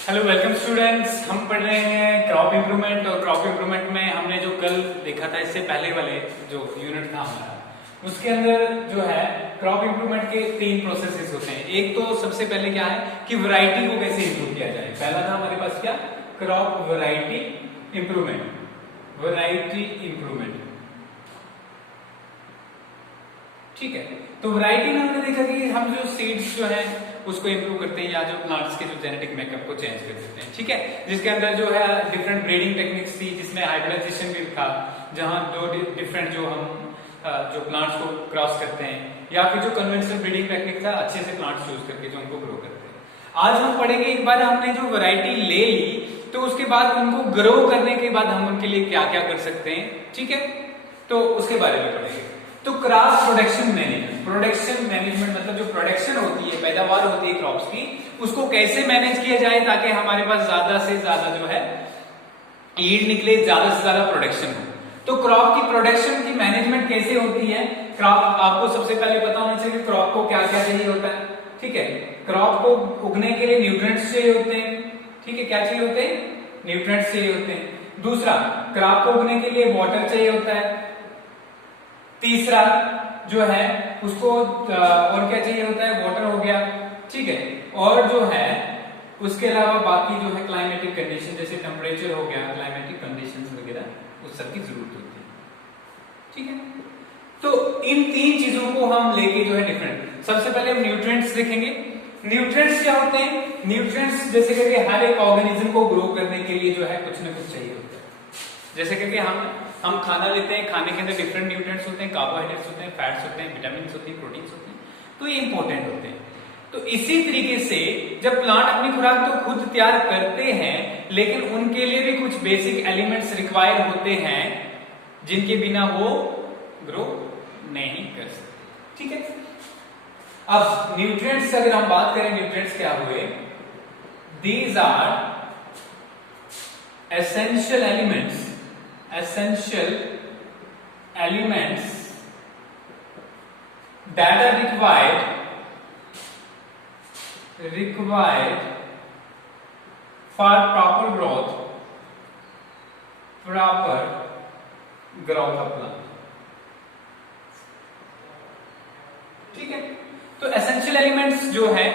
Hello welcome students. हम पढ़ रहे हैं क्रॉप इम्प्रूवमेंट और क्रॉप इम्प्रूवमेंट में हमने जो कल देखा था इससे पहले वाले जो यूनिट था हमारा उसके अंदर जो है क्रॉप इम्प्रूवमेंट के 3 प्रोसेसेस होते हैं। एक तो सबसे पहले क्या है कि वैरायटी को कैसे इम्प्रूव किया जाए। पहला था हमारे पास क्या, crop variety improvement. Variety improvement, ठीक है। तो वैरायटी में हमने देखा कि हम जो सीड्स जो है उसको इंप्रूव करते हैं या जो प्लांट्स के जो जेनेटिक मेकअप को चेंज कर देते हैं, ठीक है। जिसके अंदर जो है डिफरेंट ब्रीडिंग टेक्निक्स थी, जिसमें हाइब्रिडाइजेशन भी था, जहां दो डिफरेंट जो हम जो प्लांट्स को क्रॉस करते हैं, या फिर जो कन्वेंशनल ब्रीडिंग टेक्निक था, अच्छे से प्लांट्स चूज करके जो उनको ग्रो करते हैं। आज हम पढ़ेंगे, एक बार हमने जो वैरायटी ले ली तो उसके बाद उनको ग्रो करने के बाद हम उनके लिए क्या क्या कर सकते हैं, ठीक है। तो उसके बारे में पढ़ेंगे। तो crop production management, production management मतलब जो प्रोडक्शन होती है, पैदावार होती है क्रॉप्स की, उसको कैसे मैनेज किया जाए ताकि हमारे पास ज्यादा से ज्यादा जो है यील्ड निकले, ज्यादा से ज्यादा प्रोडक्शन हो। तो क्रॉप की प्रोडक्शन की मैनेजमेंट कैसे होती है। क्रॉप आपको सबसे पहले पता होना चाहिए कि क्रॉप को क्या क्या चाहिए होता है, ठीक है। क्रॉप को उगने के लिए न्यूट्रिएंट्स चाहिए होते हैं, ठीक है। क्या चाहिए होते हैं? न्यूट्रिएंट्स चाहिए होते हैं। दूसरा, क्रॉप को उगने के लिए वाटर चाहिए होता है। तीसरा जो है उसको और क्या चाहिए होता है, वाटर हो गया, ठीक है। और जो है उसके अलावा बाकी जो है क्लाइमेटिक कंडीशन, जैसे टेम्परेचर हो गया, क्लाइमेटिक कंडीशंस वगैरह उस सब की जरूरत होती है, ठीक है। तो इन 3 चीजों को हम लेके जो है डिफरेंट, सबसे पहले हम न्यूट्रिएंट्स देखेंगे। न्यूट्रिएंट्स क्या होते हैं? न्यूट्रिएंट्स जैसे करके हर एक ऑर्गेनिज्म को ग्रो करने के लिए जो है कुछ ना कुछ चाहिए होता है। जैसे करके हम खाना लेते हैं, खाने के अंदर डिफरेंट न्यूट्रिएंट्स होते हैं, कार्बोहाइड्रेट्स होते हैं, फैट्स होते हैं, विटामिन्स होती है, प्रोटीन्स होते हैं, तो ये इंपॉर्टेंट होते हैं। तो इसी तरीके से जब प्लांट अपनी खुराक तो खुद तैयार करते हैं, लेकिन उनके लिए भी कुछ बेसिक एलिमेंट्स रिक्वायर होते हैं जिनके बिना वो ग्रो नहीं कर सकते, ठीक है। अब न्यूट्रिएंट्स अगर हम बात करें, न्यूट्रिएंट्स क्या हुए? These are essential elements, essential elements that are required for proper growth of plant, ठीक है। तो एसेंशियल एलिमेंट्स जो है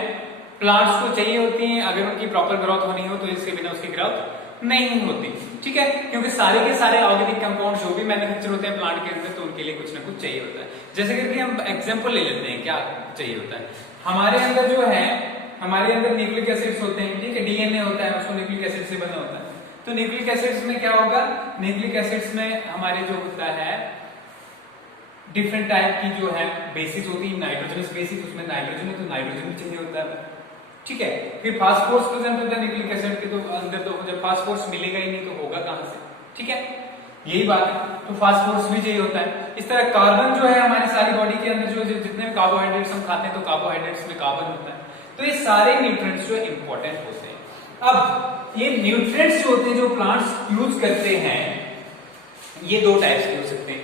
प्लांट्स को चाहिए होती हैं, अगर उनकी प्रॉपर ग्रोथ होनी हो तो इसके बिना उसकी ग्रोथ नहीं होती, ठीक है। क्योंकि सारे के सारे ऑर्गेनिक कंपाउंड जो भी मैन्युफैक्चर होते हैं प्लांट के अंदर, तो उनके लिए कुछ ना कुछ चाहिए होता है। जैसे करके हम एग्जांपल ले लेते हैं, क्या चाहिए होता है हमारे अंदर जो है, हमारे अंदर न्यूक्लिक एसिड्स होते हैं, ठीक है। डीएनए होता है, उसको न्यूक्लिक एसिड से बना होता है। तो न्यूक्लिक एसिड्स में क्या होगा? न्यूक्लिक एसिड्स में हमारे जो होता है डिफरेंट टाइप की जो है बेसिस होती है, नाइट्रोजनस बेसिस, उसमें नाइट्रोजन है तो नाइट्रोजन भी चाहिए होता है, ठीक है। फिर फास्फोरस प्रेजेंट होता है न्यूक्लिक एसिड के तो अंदर, तो जब फास्फोरस मिलेगा ही नहीं तो होगा कहां से, ठीक है। यही बात है, तो फास्फोरस भी चाहिए होता है। इस तरह कार्बन जो है हमारी सारी बॉडी के अंदर जो जितने भी कार्बोहाइड्रेट्स हम खाते हैं तो कार्बोहाइड्रेट्स में कार्बन होता है। तो ये सारे न्यूट्रिएंट्स जो इंपॉर्टेंट होते हैं। अब ये न्यूट्रिएंट्स जो होते हैं जो प्लांट्स यूज करते हैं, ये 2 टाइप्स के हो सकते हैं।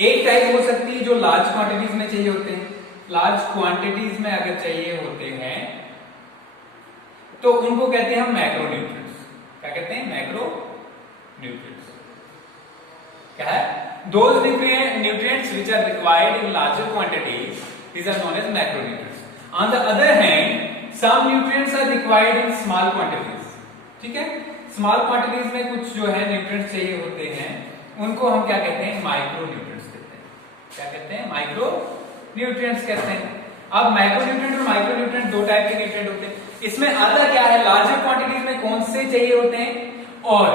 एक टाइप हो सकती है जो लार्ज क्वांटिटीज में चाहिए होते हैं। लार्ज क्वांटिटीज में अगर चाहिए होते हैं तो उनको कहते हैं हम मैक्रो न्यूट्रिएंट्स। क्या कहते हैं? Macro nutrients. क्या है? Those nutrients which are required in larger quantities, these are known as macronutrients. On the other hand, some nutrients are required in small quantities. ठीक है, स्मॉल क्वांटिटीज में कुछ जो है न्यूट्रिएंट्स चाहिए होते हैं, उनको हम क्या कहते हैं? माइक्रो न्यूट्रिएंट्स कहते हैं। क्या कहते हैं? माइक्रो न्यूट्रिएंट्स कहते हैं। अब माइक्रो न्यूट्रिएंट और माइक्रो न्यूट्रिएंट 2 टाइप के न्यूट्रिएंट होते हैं। इसमें आता क्या है? लार्जर क्वांटिटीज में कौन से चाहिए होते हैं और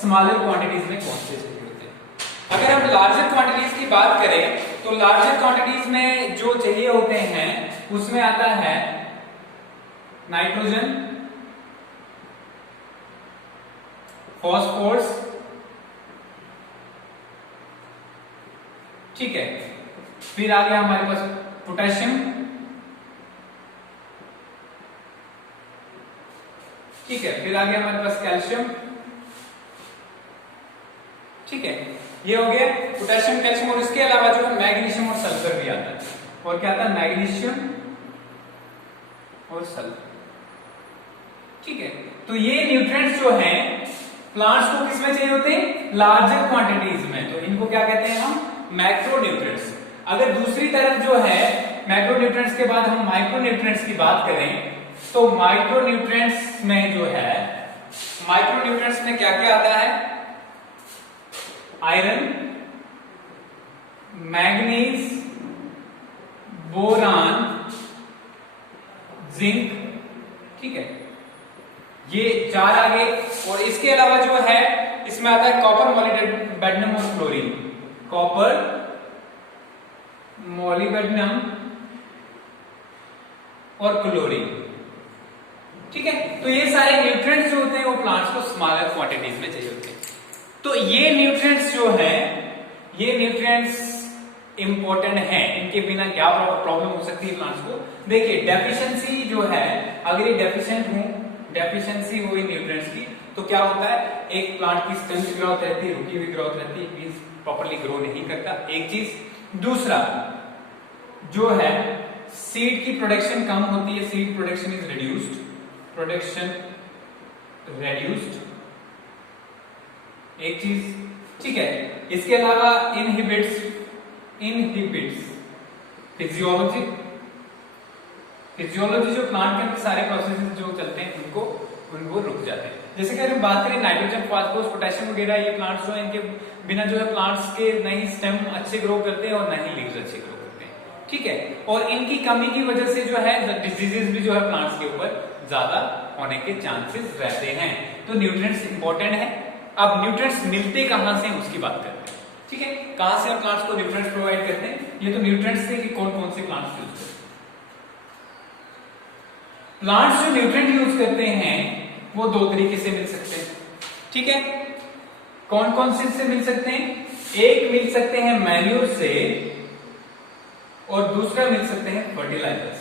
स्मॉलर क्वांटिटीज में कौन से चाहिए होते हैं। अगर हम लार्जर क्वांटिटीज की बात करें तो लार्जर क्वांटिटीज में जो चाहिए होते हैं उसमें आता है नाइट्रोजन, फॉस्फोरस, ठीक है। फिर आ गया हमारे पास पोटेशियम, ठीक है। फिर आ गया हमारे पास कैल्शियम, ठीक है। ये हो गया पोटेशियम, कैल्शियम, और इसके अलावा जो है मैग्नीशियम और सल्फर भी आता है। और क्या आता है? मैग्नीशियम और सल्फर, ठीक है। तो ये न्यूट्रिएंट्स जो हैं प्लांट्स को किसमें चाहिए होते हैं? लार्जर क्वांटिटीज में। तो इनको क्या कहते हैं हम? Macro nutrients. अगर दूसरी तरफ जो है मैक्रो न्यूट्रिएंट्स के बाद हम माइक्रो न्यूट्रिएंट्स की बात करें तो माइक्रो न्यूट्रिएंट्स में जो है माइक्रो न्यूट्रिएंट्स में क्या क्या आता है? आयरन, मैग्नीज, बोरान, जिंक, ठीक है, ये चार आ गए। और इसके अलावा जो है इसमें आता है कॉपर, मोलिबेडनम और क्लोरीन। कॉपर, मोलिबेडनम और क्लोरीन, ठीक है। तो ये सारे न्यूट्रिएंट्स जो होते हैं वो प्लांट्स को स्मॉलर क्वांटिटीज में चाहिए होते हैं। तो ये न्यूट्रिएंट्स जो है ये न्यूट्रिएंट्स इंपॉर्टेंट है, इनके बिना क्या प्रॉब्लम हो सकती है प्लांट्स को? देखिए डेफिशिएंसी जो है, अगर ये डेफिशिएंसी हुई न्यूट्रिएंट्स की तो क्या होता है? एक प्लांट की स्टंट ग्रोथ रहती है, रुकी हुई ग्रोथ रहती है, मींस प्रॉपर्ली ग्रो नहीं करता, एक चीज। दूसरा जो है सीड की प्रोडक्शन कम होती है, सीड प्रोडक्शन इज रिड्यूस्ड, एक चीज, ठीक है। इसके अलावा इनहिबिट्स फिजियोलॉजी जो प्लांट के अंदर सारे प्रोसेस जो चलते हैं उनको रुक जाते हैं। जैसे कि अगर हम बात करें नाइट्रोजन, फास्फोरस, पोटेशियम वगैरह, ये प्लांट्स जो है इनके बिना जो है प्लांट्स के न ही स्टेम अच्छे ग्रो करते हैं और न ही लीव्स अच्छे ग्रो करते हैं, ठीक है। और इनकी कमी की वजह से जो है डिजीजेस भी जो है प्लांट्स के ऊपर ज्यादा होने के चांसेस रहते हैं। तो न्यूट्रिएंट्स इंपॉर्टेंट है। अब न्यूट्रिएंट्स मिलते कहां से उसकी बात करते हैं, ठीक है। कहां से हम प्लांट्स को न्यूट्रिएंट्स प्रोवाइड करते हैं? ये तो न्यूट्रिएंट्स से कि कौन कौन से प्लांट्स यूज करते हैं। प्लांट्स जो न्यूट्रिएंट यूज करते हैं वो दो तरीके से मिल सकते हैं, ठीक है। कौन कौन से मिल सकते हैं? एक मिल सकते हैं मैन्यूर से और दूसरा मिल सकते हैं फर्टिलाइजर्स,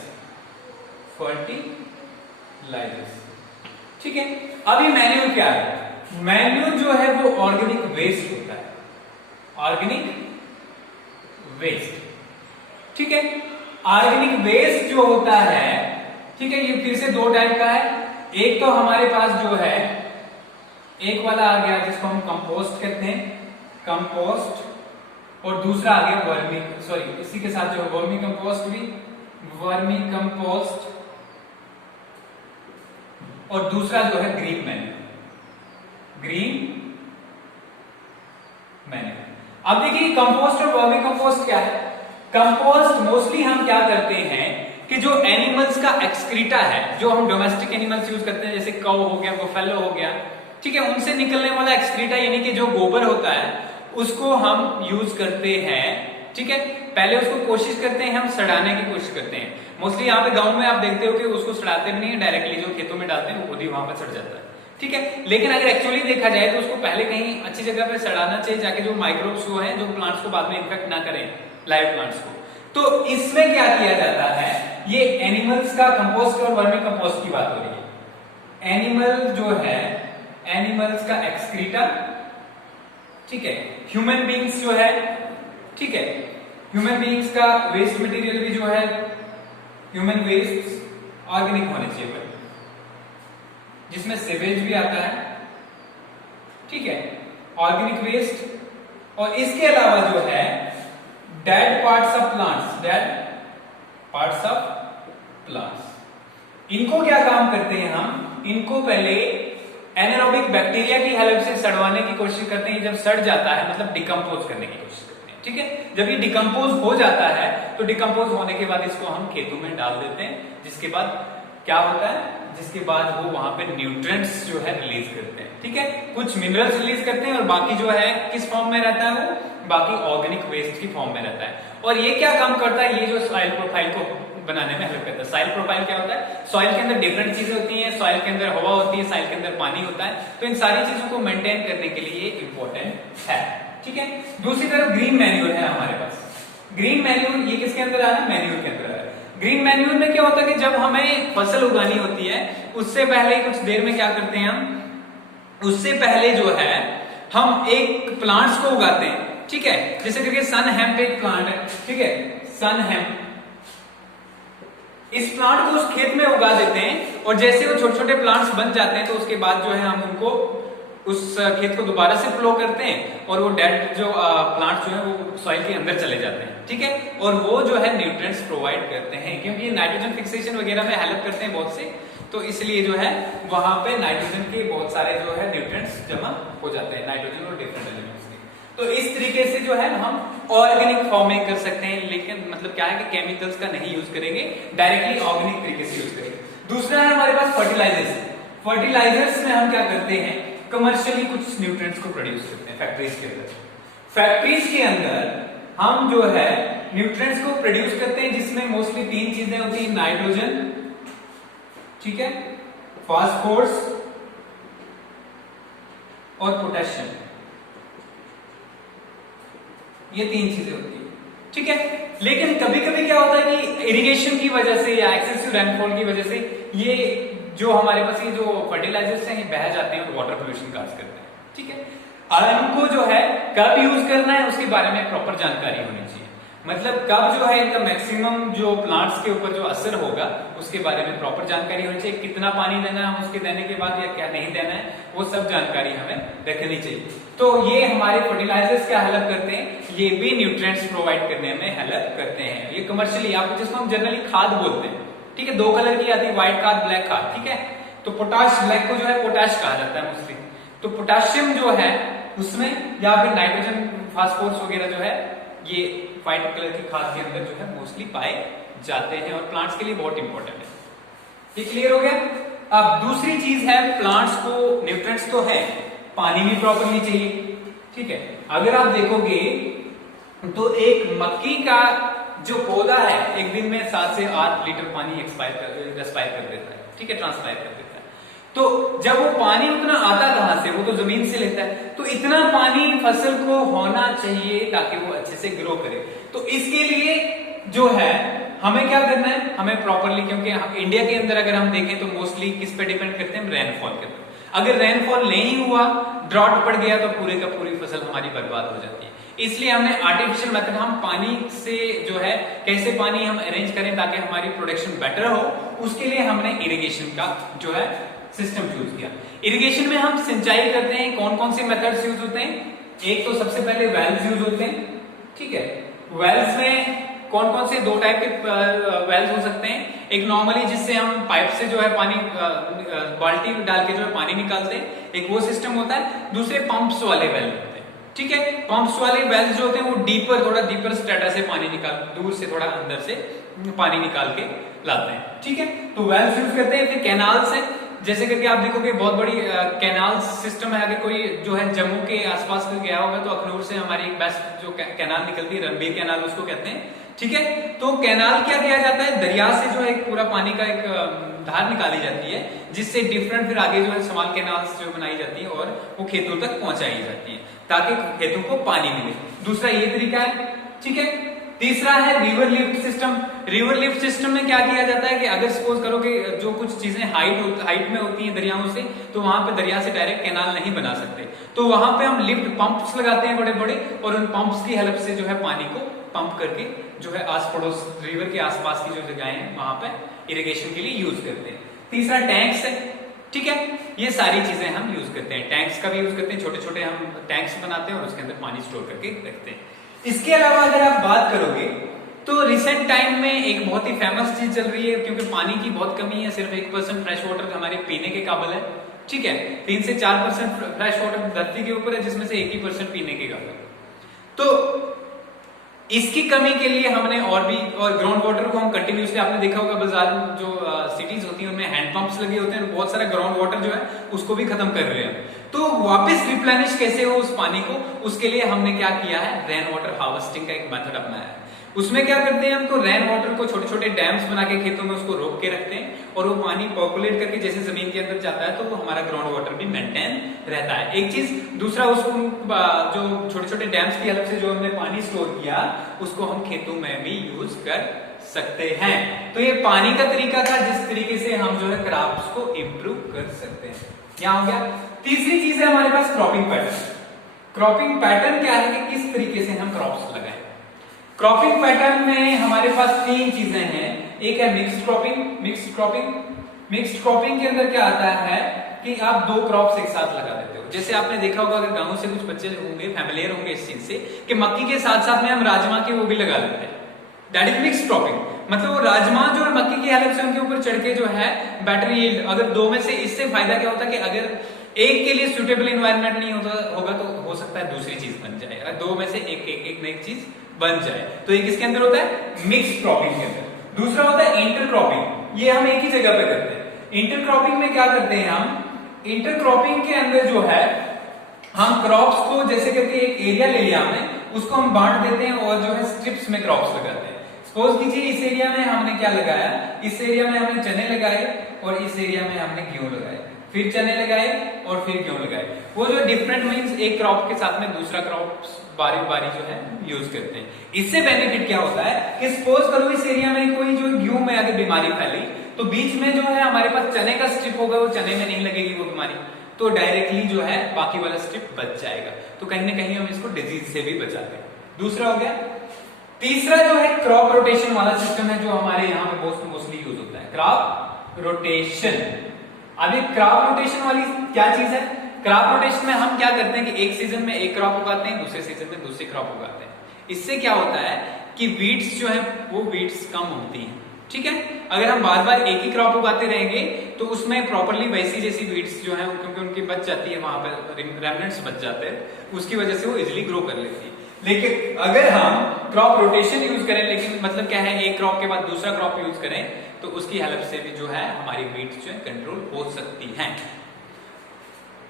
ठीक है। अभी मैन्यूर क्या है? मैन्यूर जो है वो ऑर्गेनिक वेस्ट होता है, ऑर्गेनिक वेस्ट, ठीक है। ऑर्गेनिक वेस्ट जो होता है, ठीक है, ये फिर से दो टाइप का है। एक तो हमारे पास जो है एक वाला आ गया जिसको हम कंपोस्ट कहते हैं, कंपोस्ट, और दूसरा आ गया वर्मी, सॉरी इसी के साथ जो है वर्मी कंपोस्ट भी, वर्मी कंपोस्ट, और दूसरा जो है ग्रीन मैन्यूर। अब देखिए कंपोस्ट और वर्मी कंपोस्ट क्या है? कंपोस्ट मोस्टली हम क्या करते हैं कि जो एनिमल्स का एक्सक्रीटा है, जो हम डोमेस्टिक एनिमल्स यूज करते हैं जैसे काऊ हो गया, बफेलो हो गया, ठीक है, उनसे निकलने वाला एक्सक्रीटा यानी कि जो गोबर होता है उसको हम यूज करते हैं, ठीक है। पहले उसको कोशिश करते हैं हम सड़ाने की कोशिश करते हैं। मोस्टली यहाँ पे गांव में आप देखते हो कि उसको सड़ाते भी नहीं है, डायरेक्टली जो खेतों में डालते हैं वो खुद ही वहां पर सड़ जाता है, ठीक है। लेकिन अगर एक्चुअली देखा जाए तो उसको पहले कहीं अच्छी जगह पे सड़ाना चाहिए जाके, जो माइक्रोब्स जो है जो प्लांट्स को बाद में इन्फेक्ट ना करें, लाइव प्लांट्स को। तो इसमें क्या किया जाता है? ये एनिमल्स का कंपोस्ट और वर्मी कंपोस्ट की बात हो रही है। एनिमल जो है, एनिमल्स का एक्सक्रीटा, ठीक है, ह्यूमन बींग्स जो है, ठीक है, ह्यूमन बींग्स का वेस्ट मटेरियल भी जो है, ह्यूमन वेस्ट ऑर्गेनिक होने चाहिए भाई, जिसमें सीवेज भी आता है, ठीक है, ऑर्गेनिक वेस्ट। और इसके अलावा जो है डेड पार्ट्स ऑफ प्लांट्स, इनको क्या काम करते हैं हम? इनको पहले एनारोबिक बैक्टीरिया की हेल्प से सड़वाने की कोशिश करते हैं। जब सड़ जाता है मतलब डिकम्पोज करने की कोशिश करते हैं, ठीक है। जब ये डिकम्पोज हो जाता है तो डिकम्पोज होने के बाद इसको हम खेतों में डाल देते हैं, जिसके बाद क्या होता है? जिसके बाद वो वहां पे न्यूट्रिएंट्स जो है रिलीज करते हैं, ठीक है। कुछ मिनरल्स रिलीज करते हैं और बाकी जो है किस फॉर्म में रहता है? वो बाकी ऑर्गेनिक वेस्ट की फॉर्म में रहता है। और ये क्या काम करता है? ये जो सॉइल प्रोफाइल को बनाने में हेल्प करता है। सॉइल प्रोफाइल क्या होता है? सॉइल के अंदर डिफरेंट चीजें होती हैं, सॉइल के अंदर हवा होती है, सॉइल के अंदर पानी होता है, तो इन सारी चीजों को मेंटेन करने के लिए ये इंपॉर्टेंट है, ठीक है। दूसरी तरफ ग्रीन मैन्यूर है हमारे पास। ग्रीन मैन्यूर ये किसके अंदर आ रहा है? मैन्यूर के अंदर आ रहा है। ग्रीन मैन्यूर में क्या होता है कि जब हमें फसल उगानी होती है उससे पहले कुछ देर में क्या करते हैं हम? उससे पहले जो है हम एक प्लांट्स को उगाते हैं, ठीक है। जैसे कि सन हेम्प एक प्लांट है, ठीक है, सन हेम्प, इस प्लांट को उस खेत में उगा देते हैं और जैसे वो छोटे छोटे प्लांट्स बन जाते हैं तो उसके बाद जो है हम उनको उस खेत को दोबारा से फ्लो करते हैं और वो डेड जो प्लांट्स जो है वो सॉइल के अंदर चले जाते हैं, ठीक है। और वो जो है न्यूट्रिएंट्स प्रोवाइड करते हैं, क्योंकि ये नाइट्रोजन फिक्सेशन वगैरह में हेल्प करते हैं बहुत से, तो इसलिए जो है वहां पे नाइट्रोजन के बहुत सारे जो है न्यूट्रिएंट्स जमा हो जाते हैं, नाइट्रोजन और डिफरेंट एलिमेंट्स के। तो इस तरीके से जो है हम ऑर्गेनिक फार्मिंग कर सकते हैं, लेकिन मतलब क्या है कि केमिकल्स का नहीं यूज करेंगे, डायरेक्टली ऑर्गेनिक तरीके से यूज करेंगे। दूसरा है हमारे पास फर्टिलाइजर्स। फर्टिलाइजर्स में हम क्या करते हैं, कमर्शियली कुछ न्यूट्रिएंट्स को प्रोड्यूस करते हैं फैक्ट्रीज के अंदर। फैक्ट्रीज के अंदर हम जो है न्यूट्रिएंट्स को प्रोड्यूस करते हैं जिसमें मोस्टली 3 चीजें होती हैं, नाइट्रोजन, ठीक है, फास्फोरस और पोटेशियम, ये 3 चीजें होती है, ठीक है। लेकिन कभी कभी क्या होता है कि इरिगेशन की वजह से या एक्सेसिव रेनफॉल की वजह से ये जो हमारे पास ये जो फर्टिलाइजर्स हैं ये बह जाते हैं और वाटर पोल्यूशन काज करते हैं, ठीक है। और इनको जो है कब यूज करना है उसके बारे में प्रॉपर जानकारी होनी चाहिए, मतलब कब जो है इनका मैक्सिमम जो प्लांट्स के ऊपर जो असर होगा उसके बारे में प्रॉपर जानकारी होनी चाहिए, कितना पानी देना है उसके देने के बाद या क्या नहीं देना है वो सब जानकारी हमें रखनी चाहिए। तो ये हमारे फर्टिलाइजर्स क्या हेल्प करते हैं, ये भी न्यूट्रिएंट्स प्रोवाइड करने में हेल्प करते हैं। ये कमर्शियली आपको जिसको हम जनरली खाद बोलते हैं, ठीक है, 2 कलर की आती है, व्हाइट खाद, ब्लैक खाद, ठीक है। तो पोटाश, ब्लैक को जो है पोटाश कहा जाता है मोस्टली, तो पोटाशियम जो है उसमें या फिर नाइट्रोजन, फास्फोरस वगैरह जो है ये व्हाइट कलर की खाद के अंदर जो है मोस्टली पाए जाते हैं और प्लांट्स के लिए बहुत इंपॉर्टेंट है। ये क्लियर हो गया। अब दूसरी चीज है, प्लांट्स को न्यूट्रिएंट्स तो है, पानी भी प्रॉपरली चाहिए, ठीक है। अगर आप देखोगे तो एक मक्की का जो पौधा है एक दिन में 7 से 8 लीटर पानी रेस्पायर कर देता है, ठीक है, ट्रांसपायर कर देता है। तो जब वो पानी उतना आता कहां से, वो तो जमीन से लेता है, तो इतना पानी फसल को होना चाहिए ताकि वो अच्छे से ग्रो करे। तो इसके लिए जो है हमें क्या करना है, हमें प्रॉपरली, क्योंकि इंडिया के अंदर अगर हम देखें तो मोस्टली किस पे डिपेंड करते हैं, रेनफॉल के ऊपर। अगर रेनफॉल नहीं हुआ, ड्रॉट पड़ गया तो पूरे का पूरी फसल हमारी बर्बाद हो जाती है। इसलिए हमने आर्टिफिशियल मेथड, हम पानी से जो है कैसे पानी हम अरेंज करें ताकि हमारी प्रोडक्शन बेटर हो, उसके लिए हमने इरिगेशन का जो है सिस्टम चूज किया। इरिगेशन में हम सिंचाई करते हैं, कौन कौन से मेथड्स यूज होते हैं, एक तो सबसे पहले वेल्स यूज होते हैं, ठीक है। वेल्स में कौन कौन से 2 टाइप के वेल्स हो सकते हैं, एक नॉर्मली जिससे हम पाइप से जो है पानी बाल्टी डाल के जो है पानी निकालते हैं, एक वो सिस्टम होता है। दूसरे पंप्स वाले वेल होते हैं, ठीक है। पंप्स वाले वेल्स जो होते हैं वो डीपर, थोड़ा डीपर स्ट्रेटा से पानी निकाल, दूर से थोड़ा अंदर से पानी निकाल के लाते हैं, ठीक है। तो वेल्स यूज करते हैं। फिर कैनाल्स है, जैसे करके आप देखोगे बहुत बड़ी कैनाल सिस्टम है। अगर कोई जो है जम्मू के आसपास गया होगा तो अखनूर से हमारी एक बेस्ट जो कैनाल निकलती है, रणबीर कैनाल उसको कहते हैं, ठीक है। तो कैनाल क्या किया जाता है, दरिया से जो है एक पूरा पानी का एक धार निकाली जाती है, जिससे डिफरेंट फिर आगे जो है स्मॉल कैनाल्स जो बनाई जाती है और वो खेतों तक पहुंचाई जाती है ताकि खेतों को पानी मिले। दूसरा ये तरीका है, ठीक है। तीसरा है river lift system. River lift system में क्या किया जाता है कि अगर सपोज करो कि जो कुछ चीजें हाइट में होती हैं दरियाओं से, तो वहां पे दरिया से डायरेक्ट कैनाल नहीं बना सकते, तो वहां पे हम लिफ्ट पंप्स लगाते हैं बड़े बड़े, और उन पंप्स की हेल्प से जो है पानी को पंप करके जो है आस पड़ोस रिवर के आसपास की जो जगह है वहां पे इरिगेशन के लिए यूज करते हैं। तीसरा टैंक्स है, ठीक है। ये सारी चीजें हम यूज करते हैं, टैंक्स का भी यूज करते हैं, छोटे छोटे हम टैंक्स बनाते हैं और उसके अंदर पानी स्टोर करके रखते हैं। इसके अलावा अगर आप बात करोगे तो रिसेंट टाइम में एक बहुत ही फेमस चीज चल रही है, क्योंकि पानी की बहुत कमी है, सिर्फ 1% फ्रेश वाटर हमारे पीने के काबिल है, ठीक है। 3 से 4% फ्रेश वाटर धरती के ऊपर है, जिसमें से 1% पीने के काबिल है। तो इसकी कमी के लिए हमने और ग्राउंड वाटर को हम कंटिन्यूसली, आपने देखा होगा बाजार जो सिटीज होती हैं उनमें हैंडपंप्स लगे होते हैं, बहुत सारा ग्राउंड वाटर जो है उसको भी खत्म कर रहे हैं। तो वापस रिप्लेनिश कैसे हो उस पानी को, उसके लिए हमने क्या किया है, रेन वाटर हार्वेस्टिंग का एक मेथड अपनाया है। उसमें क्या करते हैं, हम तो रेन वाटर को छोटे छोटे डैम्स बना के खेतों में उसको रोक के रखते हैं और वो पानी पॉपुलेट करके जैसे जमीन के अंदर जाता है तो वो हमारा ग्राउंड वाटर भी मेंटेन रहता है। एक चीज, दूसरा उसको जो छोटे छोटे डैम्स की हेल्प से जो हमने पानी स्टोर किया उसको हम खेतों में भी यूज कर सकते हैं। तो ये पानी का तरीका था जिस तरीके से हम जो है क्रॉप्स को इम्प्रूव कर सकते हैं। क्या हो गया। तीसरी चीज है हमारे पास क्रॉपिंग पैटर्न। क्रॉपिंग पैटर्न क्या है कि किस तरीके से हम क्रॉप्स लगाएं। क्रॉपिंग पैटर्न में हमारे पास 3 चीजें हैं एक है मिक्स्ड क्रॉपिंग। मिक्स्ड क्रॉपिंग के अंदर क्या आता है कि आप दो क्रॉप्स एक साथ लगा देते हो। जैसे आपने देखा होगा, अगर गांव से कुछ बच्चे होंगे फैमिलियर होंगे इस चीज से, कि मक्की के साथ साथ में हम राजमा के वो भी लगा लेते हैं। That is mixed cropping. मतलब वो राजमा जो है मक्की की हेल्प से उनके ऊपर चढ़ के जो है बेटर यील्ड, अगर दो में से, इससे फायदा क्या होता है कि अगर एक के लिए सुटेबल इन्वायरमेंट नहीं होगा तो हो सकता है दूसरी चीज बन जाए, अगर दो में से एक नई चीज बन जाए। तो एक इसके अंदर होता है मिक्स्ड क्रॉपिंग के अंदर। दूसरा होता है इंटर क्रॉपिंग, ये हम एक ही जगह पे करते हैं। इंटर क्रॉपिंग में क्या करते हैं हम, इंटर क्रॉपिंग के अंदर जो है हम क्रॉप्स को जैसे करके एक एरिया ले लिया हमने, उसको हम बांट देते हैं और जो है स्ट्रिप्स में क्रॉप्स लगाते हैं। सपोज कीजिए इस एरिया में हमने क्या लगाया, इस एरिया में हमने चने लगाए और इस एरिया में हमने गेहूं लगाए, फिर चने लगाए और फिर गेहूं लगाए। वो जो डिफरेंट मीन्स एक क्रॉप के साथ में दूसरा क्रॉप बारी बारी जो है यूज करते हैं। इससे बेनिफिट क्या होता है कि सपोज करो इस एरिया में कोई जो गेहूं में अगर बीमारी फैली, तो बीच में जो है हमारे पास चने का स्ट्रिप होगा, वो चने में नहीं लगेगी वो बीमारी, तो डायरेक्टली जो है बाकी वाला स्ट्रिप बच जाएगा। तो कहीं ना कहीं हम इसको डिजीज से भी बचाते हैं। दूसरा हो गया। तीसरा जो है क्रॉप रोटेशन वाला सिस्टम है, जो हमारे यहाँ पे मोस्टली यूज होता है, क्रॉप रोटेशन। अभी क्रॉप रोटेशन वाली क्या चीज है, क्रॉप रोटेशन में हम क्या करते हैं कि एक सीजन में एक क्रॉप उगाते हैं, दूसरे सीजन में दूसरी क्रॉप उगाते हैं। इससे क्या होता है कि वीड्स जो है वो वीड्स कम होती हैं। ठीक है, अगर हम बार बार एक ही क्रॉप उगाते रहेंगे तो उसमें प्रॉपरली वैसी जैसी वीड्स जो है, क्योंकि उनकी बच जाती है, वहां पर रेमनेंट्स बच जाते हैं, उसकी वजह से वो इजिली ग्रो कर लेती है। लेकिन अगर हम क्रॉप रोटेशन यूज करें, लेकिन मतलब क्या है, एक क्रॉप के बाद दूसरा क्रॉप यूज करें, तो उसकी हेल्प से भी जो है हमारी वीड्स जो है कंट्रोल हो सकती हैं।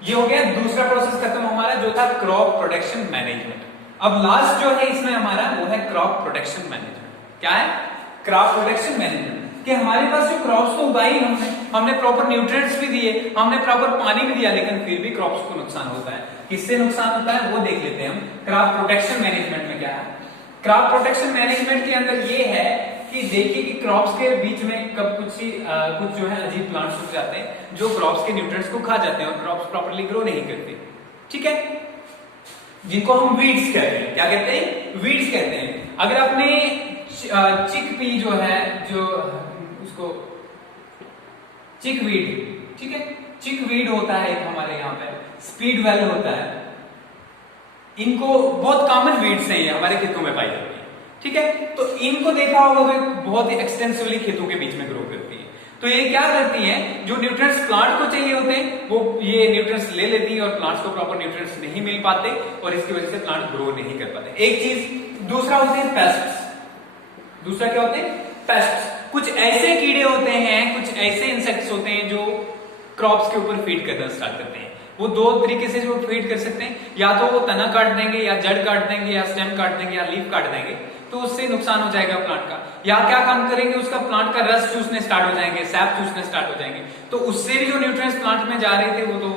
ये हो गया दूसरा प्रोसेस खत्म हमारा, जो था क्रॉप प्रोटेक्शन मैनेजमेंट। अब लास्ट जो है इसमें हमारा वो है क्रॉप प्रोटेक्शन मैनेजमेंट। क्या है क्रॉप प्रोटेक्शन मैनेजमेंट? कि हमारे पास जो क्रॉप्स को उगाई हमने प्रॉपर न्यूट्रिएंट्स भी दिए, हमने प्रॉपर पानी भी दिया, लेकिन फिर भी क्रॉप्स को नुकसान होता है। किससे नुकसान होता है वो देख लेते हैं हम। क्रॉप प्रोटेक्शन मैनेजमेंट में क्या है, क्रॉप प्रोटेक्शन मैनेजमेंट के अंदर ये है कि देखिए कि क्रॉप्स के बीच में कब कुछ जो है अजीब प्लांट्स उग जाते हैं जो क्रॉप्स के न्यूट्रिएंट्स को खा जाते हैं और क्रॉप्स प्रॉपर्ली ग्रो नहीं करते। ठीक है, जिनको हम वीड्स कहते हैं। क्या कहते हैं? वीड्स कहते हैं। अगर आपने चिकपी जो है, जो उसको चिकवीड, ठीक है, चिकवीड होता है एक हमारे यहाँ पे, स्पीड वेल होता है, इनको बहुत कॉमन वीड्स हैं, ये हमारे खेतों में पाई जाती है। ठीक है, तो इनको देखा होगा तो बहुत ही एक्सटेंसिवली खेतों के बीच में ग्रो करती है। तो ये क्या करती हैं, जो न्यूट्रिएंट्स प्लांट को चाहिए होते हैं वो ये न्यूट्रिएंट्स ले लेती है और प्लांट्स को प्रॉपर न्यूट्रिएंट्स नहीं मिल पाते और इसकी वजह से प्लांट ग्रो नहीं कर पाते। एक चीज। दूसरा होते हैं पेस्ट्स। दूसरा क्या होते हैं? पेस्ट्स। कुछ ऐसे कीड़े होते हैं, कुछ ऐसे इंसेक्ट्स होते हैं जो क्रॉप्स के ऊपर फीड करना स्टार्ट करते हैं। वो दो तरीके से जो फीड कर सकते हैं, या तो वो तना काट देंगे, या जड़ काट देंगे, या स्टेम काट देंगे, या लीफ काट देंगे, तो उससे नुकसान हो जाएगा प्लांट का। या क्या काम करेंगे, उसका प्लांट का रस चूसने स्टार्ट हो जाएंगे, सैप चूसने स्टार्ट हो जाएंगे, तो उससे भी जो न्यूट्रिएंट्स प्लांट में जा रहे थे वो तो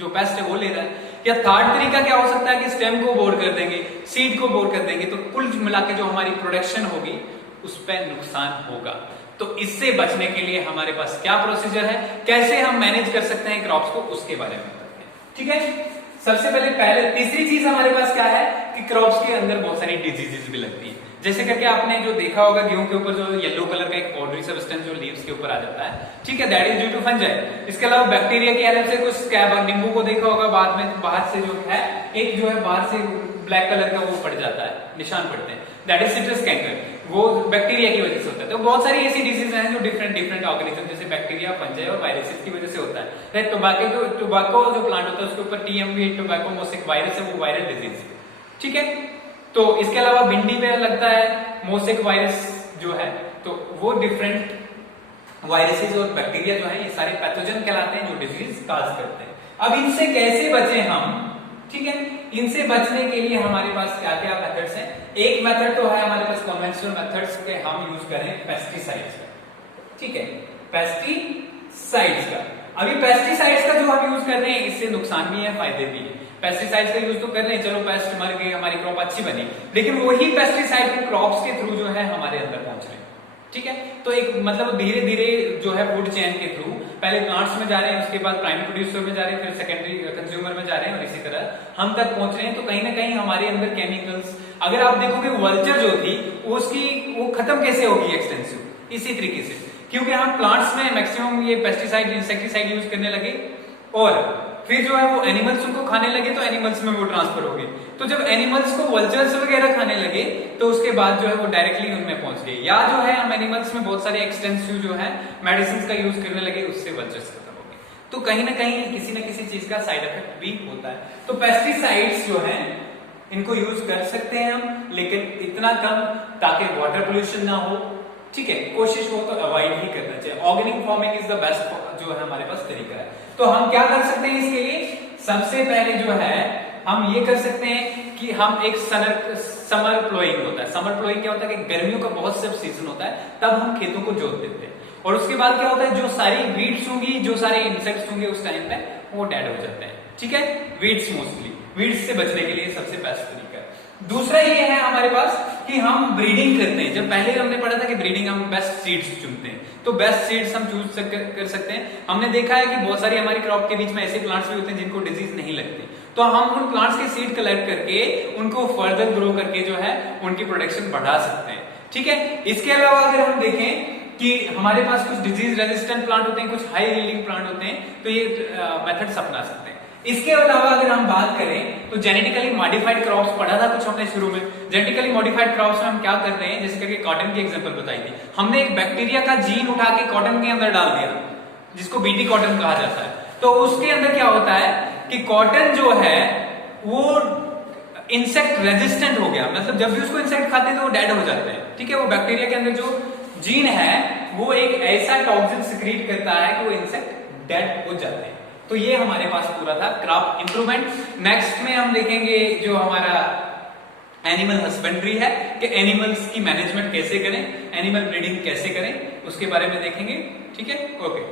जो पेस्ट है वो ले रहा है। या थर्ड तरीका क्या हो सकता है कि स्टेम को बोर कर देंगे, सीड को बोर कर देंगे, तो कुल मिला के जो हमारी प्रोडक्शन होगी उस पर नुकसान होगा। तो इससे बचने के लिए हमारे पास क्या प्रोसीजर है, कैसे हम मैनेज कर सकते हैं क्रॉप्स को, उसके बारे में बताते हैं। ठीक है, सबसे पहले तीसरी चीज हमारे पास क्या है कि क्रॉप्स के अंदर बहुत सारी डिजीजेस भी लगती है। जैसे करके आपने जो देखा होगा गेहूं के ऊपर जो येलो कलर का एक पाउडरी सब्सटेंस जो लीव्स के ऊपर आ जाता है, ठीक है, that is due to fungi. इसके अलावा बैक्टीरिया की हेल्प से कुछ स्कैब, नींबू को देखा होगा, बाद में बाहर से जो है एक जो है बाहर से ब्लैक कलर का वो पड़ जाता है, निशान पड़ते हैं, दैट इज सिट्रस कैंकर, वो बैक्टीरिया की वजह से होता है। तो बहुत सारी ऐसी डिजीज हैं जो डिफरेंट ऑर्गेनिज्म जैसे बैक्टीरिया, फंजाई और वायरसेस की वजह से होता है। टोबैको जो प्लांट होता है उसके ऊपर टीएमवी, टोबैको मोसेक वायरस है, वो वायरल डिजीज। ठीक है, तो इसके अलावा भिंडी पे लगता है मोसेक वायरस जो है, तो वो डिफरेंट वायरसेस और बैक्टीरिया जो है ये सारे पैथोजन कहलाते हैं जो डिजीज काज करते हैं। अब इनसे कैसे बचें हम? ठीक है, इनसे बचने के लिए हमारे पास क्या क्या मेथड्स हैं? एक मेथड तो है हमारे पास कन्वेंशनल मेथड्स के, हम यूज करें पेस्टिसाइड्स का। ठीक है, पेस्टिसाइड्स का। अभी पेस्टिसाइड्स का जो हम यूज कर रहे हैं इससे नुकसान भी है, फायदे भी है। पेस्टिसाइड्स का यूज तो कर रहे हैं, चलो पेस्ट मर गए, हमारी क्रॉप अच्छी बनी, लेकिन वही पेस्टिसाइड क्रॉप्स के थ्रू जो है हमारे अंदर पहुंच रहे हैं। ठीक है, तो एक मतलब धीरे धीरे जो है फूड चेन के थ्रू पहले प्लांट्स में जा रहे हैं, उसके बाद प्राइमरी प्रोड्यूसर में जा रहे हैं, फिर सेकेंडरी कंज्यूमर में जा रहे हैं और इसी तरह हम तक पहुंच रहे हैं। तो कहीं ना कहीं हमारे अंदर केमिकल्स, अगर आप देखोगे वल्चर जो थी उसकी वो खत्म कैसे होगी एक्सटेंसिव, इसी तरीके से, क्योंकि हम प्लांट्स में मैक्सिमम ये पेस्टिसाइड इंसेक्टिसाइड यूज करने लगे और फिर जो है वो एनिमल्स उनको खाने लगे तो एनिमल्स में वो ट्रांसफर हो गए। तो जब एनिमल्स को वल्चर्स वगैरह खाने लगे तो उसके बाद जो है वो डायरेक्टली उनमें पहुंच गए, या जो है हम एनिमल्स में बहुत सारे एक्सटेंसिव जो है मेडिसिन का यूज करने लगे, उससे वल्चर्स खत्म हो गए। तो कहीं ना कहीं किसी न किसी चीज का साइड इफेक्ट भी होता है। तो पेस्टिसाइड्स जो है इनको यूज कर सकते हैं हम, लेकिन इतना कम ताकि वाटर पोल्यूशन ना हो, ठीक है, कोशिश हो तो अवॉइड ही करना चाहिए। Organic farming is the best जो है हमारे पास तरीका है। तो हम क्या कर सकते हैं इसके लिए, सबसे पहले जो है हम ये कर सकते हैं कि हम एक समर प्लोइंग होता है, समर प्लोइंग क्या होता है कि गर्मियों का बहुत सब सीजन होता है, तब हम खेतों को जोत देते हैं और उसके बाद क्या होता है जो सारी वीड्स होंगी, जो सारे इंसेक्ट्स होंगे उस टाइम पे वो डेड हो जाते हैं, ठीक है, वीड्स मोस्टली, वीड्स से बचने के लिए सबसे बेस्ट तरीका है। दूसरा ये है हमारे पास कि हम ब्रीडिंग करते हैं। जब पहले हमने पढ़ा था कि ब्रीडिंग हम बेस्ट सीड्स चुनते हैं, तो बेस्ट सीड्स हम चूज कर सकते हैं। हमने देखा है कि बहुत सारी हमारी क्रॉप के बीच में ऐसे प्लांट्स भी होते हैं जिनको डिजीज नहीं लगती, तो हम उन प्लांट्स के सीड कलेक्ट करके उनको फर्दर ग्रो करके जो है उनकी प्रोडक्शन बढ़ा सकते हैं, ठीक है। इसके अलावा अगर हम देखें कि हमारे पास कुछ डिजीज रेजिस्टेंट प्लांट होते हैं, कुछ हाई यील्डिंग प्लांट होते हैं, तो ये मेथड्स अपना सकते हैं। इसके अलावा अगर हम बात करें तो जेनेटिकली मॉडिफाइड क्रॉप्स पढ़ा था कुछ हमने शुरू में। जेनेटिकली मॉडिफाइड क्रॉप्स में हम क्या कर रहे हैं, जैसे करके कॉटन की एग्जांपल बताई थी, हमने एक बैक्टीरिया का जीन उठा के कॉटन के अंदर डाल दिया जिसको बीटी कॉटन कहा जाता है। तो उसके अंदर क्या होता है कि कॉटन जो है वो इंसेक्ट रेजिस्टेंट हो गया, मतलब जब भी उसको इंसेक्ट खाते हैं तो वो डेड हो जाते हैं, ठीक है। वो बैक्टीरिया के अंदर जो जीन है वो एक ऐसा टॉक्सिन सिक्रीट करता है कि वो इंसेक्ट डेड हो जाते हैं। तो ये हमारे पास पूरा था क्रॉप इंप्रूवमेंट। नेक्स्ट में हम देखेंगे जो हमारा एनिमल हस्बेंड्री है कि एनिमल्स की मैनेजमेंट कैसे करें, एनिमल ब्रीडिंग कैसे करें, उसके बारे में देखेंगे, ठीक है, ओके।